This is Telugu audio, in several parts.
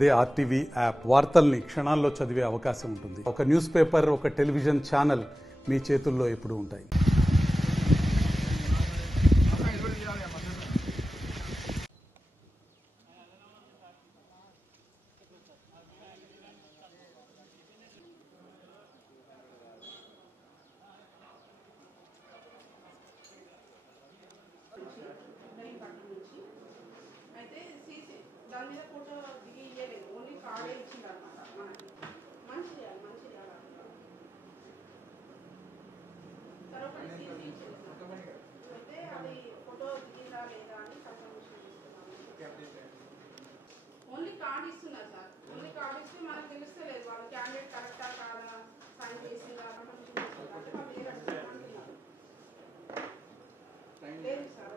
అదే ఆర్టీవీ యాప్ వార్తల్ని క్షణాల్లో చదివే అవకాశం ఉంటుంది. ఒక న్యూస్ పేపర్, ఒక టెలివిజన్ ఛానల్ మీ చేతుల్లో ఎప్పుడూ ఉంటాయి. అయితే సీసీ దాని మీద ఫోటో దిగి ఇయ్యలేదు, ఓన్లీ కార్డే ఇచ్చింది అనమాట. మనకి మంచి చేయాలి సరే ఒకటి సీసీ ఇచ్చింది సార్. అయితే అది ఫోటో దిగిందా లేదా అని కన్ఫర్మేషన్ ఇస్తున్నాను. ఓన్లీ కార్డ్ ఇస్తున్నారు సార్. ఓన్లీ కార్డ్ ఇస్తే మనకు తెలుస్తలేదు వాళ్ళు క్యాండిడేట్ కరెక్టా కాదా, సైన్ చేసిందా, కన్ఫర్మేషన్ చేసిందా అంటే వాళ్ళు ఏ అంటున్నారు లేదు సార్.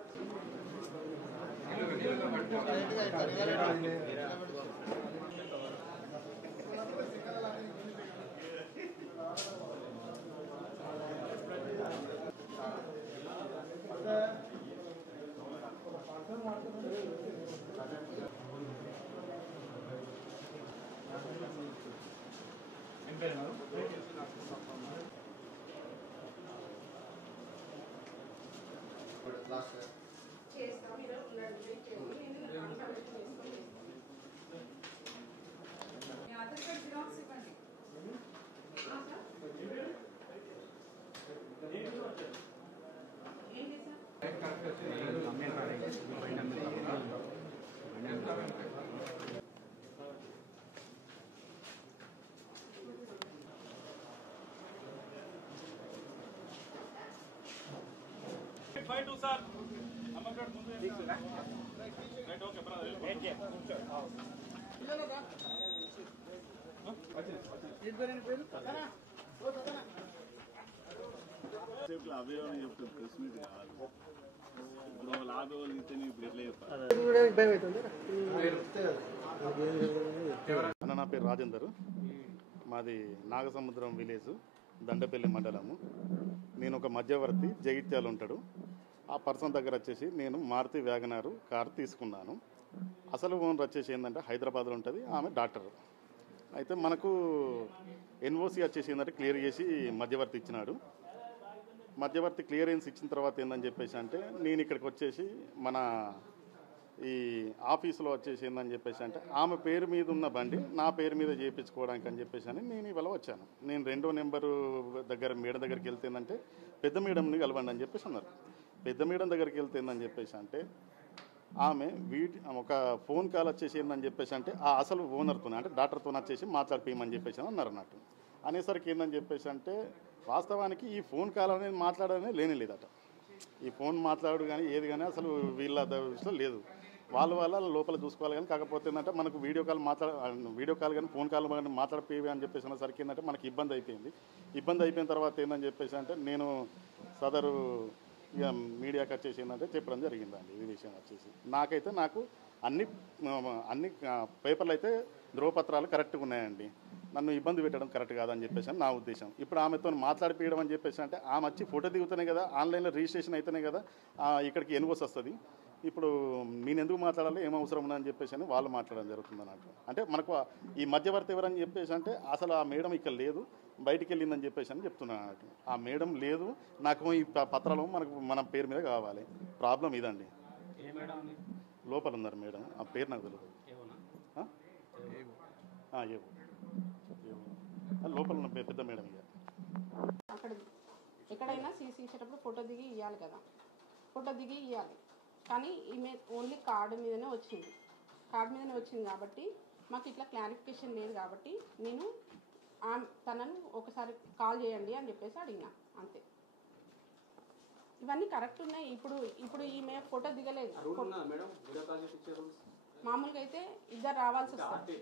చేస్తాం మీరు ఉండండి, వెయిట్ చేయండి, నేను కన్ఫర్మేషన్ చేసుకొని ఆధార్ కార్డ్ జిరాక్స్ ఇవ్వండి. ఏంటి సార్ సార్ రైట్ ఓకే అవే అని చెప్తారు. ప్రెస్ మీట్ కావాలి ఇప్పుడు వాళ్ళు ఆపే వాళ్ళు ఇస్తే ఇప్పుడు ఎట్లా చెప్పాలి. అన్న, నా పేరు రాజేందర్, మాది నాగసముద్రం విలేజ్, దండపల్లి మండలము. నేను ఒక మధ్యవర్తి, జగిత్యాల ఉంటాడు. ఆ పర్సన్ దగ్గర వచ్చేసి నేను మారుతి వ్యాగనారు కారు తీసుకున్నాను. అసలు ఓనర్ వచ్చేసి ఏంటంటే హైదరాబాద్లో ఉంటుంది, ఆమె డాక్టర్. అయితే మనకు ఎన్ఓసి వచ్చేసి ఏంటంటే క్లియర్ చేసి మధ్యవర్తి ఇచ్చినాడు. మధ్యవర్తి క్లియరెన్స్ ఇచ్చిన తర్వాత ఏందని చెప్పేసి అంటే నేను ఇక్కడికి వచ్చేసి మన ఈ ఆఫీసులో వచ్చేసి ఏందని చెప్పేసి అంటే ఆమె పేరు మీద ఉన్న బండి నా పేరు మీద చేయించుకోవడానికి అని చెప్పేసి అని నేను ఇవాళ వచ్చాను. నేను 2వ నెంబరు దగ్గర మేడం దగ్గరికి వెళ్తే ఏంటంటే పెద్ద మేడంని కలవండి అని చెప్పేసి అన్నారు. పెద్ద మేడం దగ్గరికి వెళ్తే ఏందని చెప్పేసి అంటే ఆమె ఒక ఫోన్ కాల్ వచ్చేసి ఏందని చెప్పేసి అంటే ఆ అసలు ఓనర్తో అంటే డాక్టర్తో వచ్చేసి మాట్లాడిపోయమని చెప్పేసి అన్నారు అన్నట్టు. అనేసరికి ఏందని చెప్పేసి అంటే వాస్తవానికి ఈ ఫోన్ కాల్ అనేది మాట్లాడనే లేదట. ఈ ఫోన్ మాట్లాడు కానీ ఏది కానీ అసలు వీళ్ళ దృష్టిలో లేదు. వాళ్ళ లోపల చూసుకోవాలి. కానీ కాకపోతే ఏంటంటే మనకు వీడియో కాల్ కానీ ఫోన్ కాల్ కానీ మాట్లాడిపోయి అని చెప్పేసి అనేసరికి ఏంటంటే మనకి ఇబ్బంది అయిపోయిన తర్వాత ఏందని చెప్పేసి అంటే నేను సదరు ఇక మీడియాకి వచ్చేసి ఏంటంటే చెప్పడం జరిగిందండి. ఈ విషయం వచ్చేసి నాకు అన్ని పేపర్లు అయితే ధ్రువపత్రాలు కరెక్ట్గా ఉన్నాయండి. నన్ను ఇబ్బంది పెట్టడం కరెక్ట్ కాదని చెప్పేసి నా ఉద్దేశం. ఇప్పుడు ఆమెతో మాట్లాడిపోయడం అని చెప్పేసి అంటే ఆమె వచ్చి ఫోటో దిగుతూనే కదా, ఆన్లైన్లో రిజిస్ట్రేషన్ అయితేనే కదా ఇక్కడికి ఎన్ఓసి వస్తుంది. ఇప్పుడు నేను ఎందుకు మాట్లాడాలి, ఏం అవసరం ఉందని చెప్పేసి అని వాళ్ళు మాట్లాడడం జరుగుతుంది అన్నట్టు. అంటే మనకు ఈ మధ్యవర్తి ఎవరని చెప్పేసి అంటే అసలు ఆ మేడం ఇక్కడ లేదు, బయటికి వెళ్ళిందని చెప్పేసి అని చెప్తున్నాను అన్నట్టు. ఆ మేడం లేదు, నాకు ఈ పత్రాలు మన పేరు మీద కావాలి. ప్రాబ్లం ఇదండి. లోపల ఉన్నారు మేడం, ఆ పేరు నాకు తెలియదు. లోపల ఉన్న పెద్ద మేడం. ఇక అక్కడ ఎక్కడైనా సీసీ ఇచ్చేటప్పుడు ఫోటో దిగి ఇవ్వాలి కదా, ఫోటో దిగి ఇవ్వాలి. కానీ ఈమె ఓన్లీ కార్డు మీదనే వచ్చింది కాబట్టి మాకు ఇట్లా క్లారిఫికేషన్ లేదు కాబట్టి నేను తనను ఒకసారి కాల్ చేయండి అని చెప్పేసి అడిగినా, అంతే. ఇవన్నీ కరెక్ట్ ఉన్నాయి. ఇప్పుడు ఈమె ఫోటో దిగలేదు. మామూలుగా అయితే ఇద్దరు రావాల్సి వస్తుంది.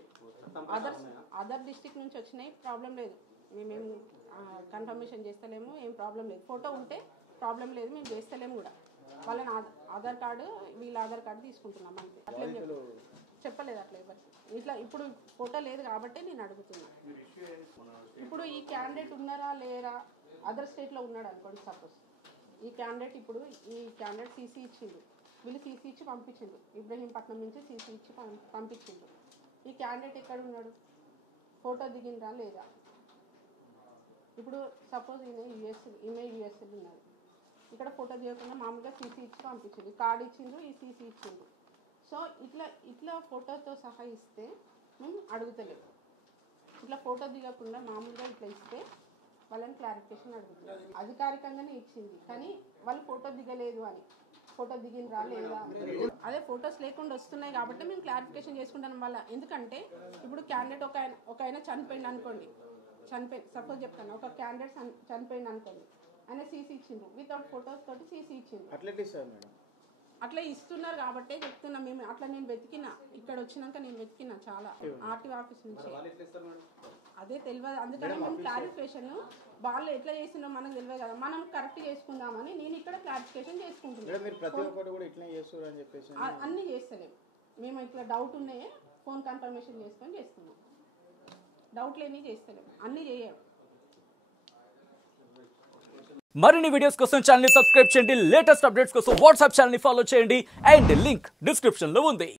అదర్ డిస్ట్రిక్ట్ నుంచి వచ్చినాయి, ప్రాబ్లం లేదు. మేమేం కన్ఫర్మేషన్ చేస్తలేము, ఏం ప్రాబ్లం లేదు. ఫోటో ఉంటే ప్రాబ్లం లేదు, మేము చేస్తలేము కూడా. వాళ్ళని ఆధార్ కార్డు వీళ్ళ ఆధార్ కార్డు తీసుకుంటున్నాం అంతే. అట్లేం చెప్పలేదు అట్లా ఎవరికి. ఇట్లా ఇప్పుడు ఫోటో లేదు కాబట్టి నేను అడుగుతున్నా. ఇప్పుడు ఈ క్యాండిడేట్ ఉన్నారా లేరా, అదర్ స్టేట్లో ఉన్నాడు అనుకోండి సపోజ్. ఈ క్యాండిడేట్ సీసీ ఇచ్చిండు, వీళ్ళు సీసీ ఇచ్చి పంపించిండు, ఇబ్రహీంపట్నం నుంచి సీసీ ఇచ్చి పంపించిండు. ఈ క్యాండిడేట్ ఎక్కడ ఉన్నాడు, ఫోటో దిగిందా లేదా? ఇప్పుడు సపోజ్ ఈమె యూఎస్ఎల్ ఉన్నది, ఇక్కడ ఫోటో దిగకుండా మామూలుగా సీసీ ఇచ్చి పంపించింది, కార్డు ఇచ్చిండ్రు, ఈ సీసీ ఇచ్చిండ్రు. సో ఇట్లా ఫోటోతో సహా ఇస్తే మేము అడుగుతలేము. ఇట్లా ఫోటో దిగకుండా మామూలుగా ఇట్లా ఇస్తే వాళ్ళని క్లారిఫికేషన్ అడుగుతున్నారు. అధికారికంగానే ఇచ్చింది కానీ వాళ్ళు ఫోటో దిగలేదు అని, ఫోటో దిగిండ్రా లేదా, అదే ఫొటోస్ లేకుండా వస్తున్నాయి కాబట్టి మేము క్లారిఫికేషన్ చేసుకుంటాం వల్ల. ఎందుకంటే ఇప్పుడు క్యాండిడేట్ ఒక ఆయన చనిపోయింది అనుకోండి, సపోజ్ చెప్తాను, ఒక క్యాండిడేట్ చనిపోయింది అనుకోండి, ఆయన సీసీ ఇచ్చిండ్రు, వితౌట్ ఫొటోస్ తోటి సీసీ ఇచ్చిండ్రు. అట్లా ఇస్తున్నారు కాబట్టే చెప్తున్నా. మేము అట్లా నేను వెతికినా, ఇక్కడ వచ్చినాక నేను వెతికినా చాలా ఆర్టీఓ ఆఫీస్ నుంచి, అదే తెలియదు. అందుకని మేము క్లారిఫికేషన్ వాళ్ళు ఎట్లా చేసిందో మనకు తెలియదు కదా, మనం కరెక్ట్ చేసుకుందామని నేను ఇక్కడ క్లారిఫికేషన్ చేసుకుంటున్నాను. అన్నీ చేస్తలేము మేము, ఇట్లా డౌట్ ఉన్నాయే ఫోన్ కన్ఫర్మేషన్ చేసుకొని చేస్తున్నాం, డౌట్ లేని చేస్తలేము, అన్నీ చేయము. మరిన్ని వీడియోస్ కోసం ఛానల్ ని సబ్స్క్రైబ్ చేయండి, లేటెస్ట్ అప్డేట్స్ కోసం వాట్సాప్ ఛానల్ ని ఫాలో చేయండి అండ్ లింక్ డిస్క్రిప్షన్ లో ఉంది.